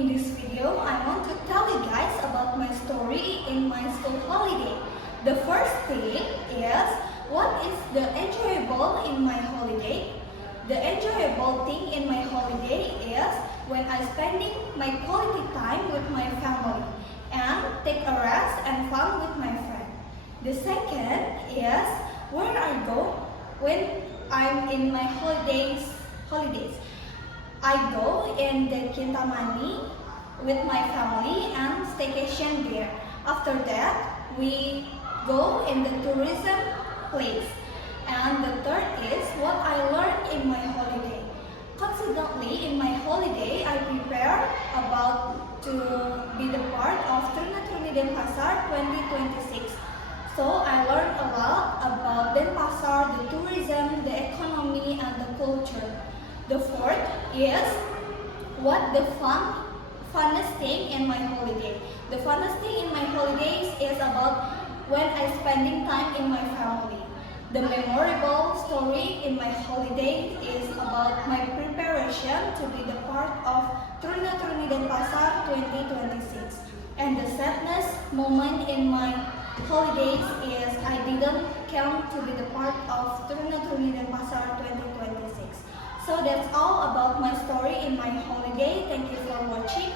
In this video, I want to tell you guys about my story in my school holiday. The first thing is, what is the enjoyable in my holiday? The enjoyable thing in my holiday is when I spending my quality time with my family and take a rest and fun with my friend. The second is where I go when I'm in my holidays. I go in the Kintamani with my family and staycation there. After that, we go in the tourism place. And the third is what I learned in my holiday. Consequently, in my holiday, I prepare about to be the part of Truna Truni Denpasar 2026. So I learned a lot about Denpasar, the tourism, the economy, and the culture. The fourth is what the funnest thing in my holiday. The funnest thing in my holidays is about when I spending time in my family. The memorable story in my holiday is about my preparation to be the part of Truna Truni Denpasar 2026. And the sadness moment in my holidays is I didn't come to be the part of Truna Truni Denpasar 2026. So that's all about my story in my holiday. Thank you for watching.